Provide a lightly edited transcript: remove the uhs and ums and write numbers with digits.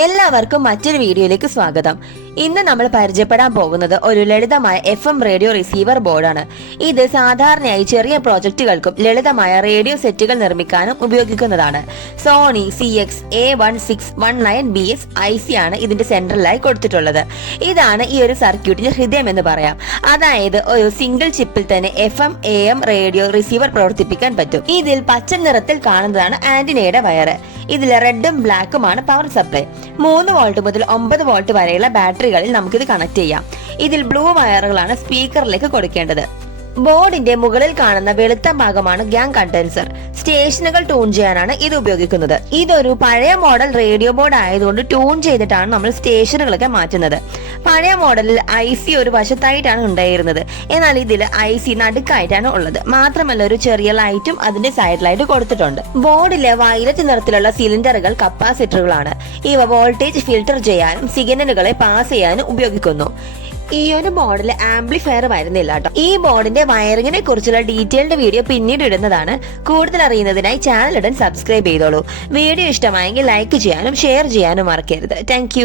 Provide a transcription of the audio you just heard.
എല്ലാവർക്കും മറ്റൊരു വീഡിയോയിലേക്ക് സ്വാഗതം. ഇന്ന് നമ്മൾ പരിചയപ്പെടാൻ പോകുന്നത് ഒരു ലളിതമായ FM റേഡിയോ റിസീവർ ബോർഡാണ്. ഇത് സാധാരണയായി ചെറിയ പ്രോജക്റ്റുകൾക്കും ലളിതമായ റേഡിയോ സെറ്റുകൾ നിർമ്മിക്കാനും ഉപയോഗിക്കുന്നതാണ്. സോണി CX-A1619BS IC ആണ് ഇതിന്റെ സെൻട്രലായി കൊടുത്തിട്ടുള്ളത്. ഇതാണ് ഈ ഒരു സർക്യൂട്ടിന്റെ ഹൃദയം എന്ന് പറയാം. അതായത് ഒരു സിംഗിൾ ചിപ്പിൽ തന്നെ FM AM റേഡിയോ റിസീവർ പ്രവർത്തിപ്പിക്കാൻ പറ്റും. ഇതിൽ പച്ച നിറത്തിൽ കാണുന്നതാണ് ആന്റിനയുടെ വയർ. ഇതിൽ റെഡും ബ്ലാക്കുമാണ് പവർ സപ്ലൈ. 3 വോൾട്ട് മുതൽ 9 വോൾട്ട് വരെയുള്ള ബാറ്ററികളിൽ നമുക്കിത് കണക്ട് ചെയ്യാം. ഇതിൽ ബ്ലൂ വയറുകളാണ് സ്പീക്കറിലേക്ക് കൊടുക്കേണ്ടത്. ബോർഡിന്റെ മുകളിൽ കാണുന്ന വെളുത്ത ഭാഗമാണ് ഗ്യാങ് കണ്ടൻസർ. സ്റ്റേഷനുകൾ ട്യൂൺ ചെയ്യാനാണ് ഇത് ഉപയോഗിക്കുന്നത്. ഇതൊരു പഴയ മോഡൽ റേഡിയോ ബോർഡ് ആയതുകൊണ്ട് ട്യൂൺ ചെയ്തിട്ടാണ് നമ്മൾ സ്റ്റേഷനുകളൊക്കെ മാറ്റുന്നത്. പഴയ മോഡലിൽ IC ഒരു വശത്തായിട്ടാണ് ഉണ്ടായിരുന്നത്. എന്നാൽ ഇതിൽ IC നടുക്കായിട്ടാണ് ഉള്ളത്. മാത്രമല്ല ഒരു ചെറിയ ലൈറ്റും അതിന്റെ സൈഡിലായിട്ട് കൊടുത്തിട്ടുണ്ട്. ബോർഡിലെ വയലറ്റ് നിറത്തിലുള്ള സിലിണ്ടറുകൾ കപ്പാസിറ്ററുകളാണ്. ഇവ വോൾട്ടേജ് ഫിൽട്ടർ ചെയ്യാനും സിഗ്നലുകളെ പാസ് ചെയ്യാനും ഉപയോഗിക്കുന്നു. ഈ ഒരു ബോർഡിൽ ആംപ്ലിഫയർ വരുന്നില്ല കേട്ടോ. ഈ ബോർഡിന്റെ വയറിങ്ങിനെ കുറിച്ചുള്ള ഡീറ്റെയിൽഡ് വീഡിയോ പിന്നീട് ഇടുന്നതാണ്. കൂടുതൽ അറിയുന്നതിനായി ചാനൽ ഉടൻ സബ്സ്ക്രൈബ് ചെയ്തോളൂ. വീഡിയോ ഇഷ്ടമായെങ്കിൽ ലൈക്ക് ചെയ്യാനും ഷെയർ ചെയ്യാനും മറക്കരുത്. താങ്ക്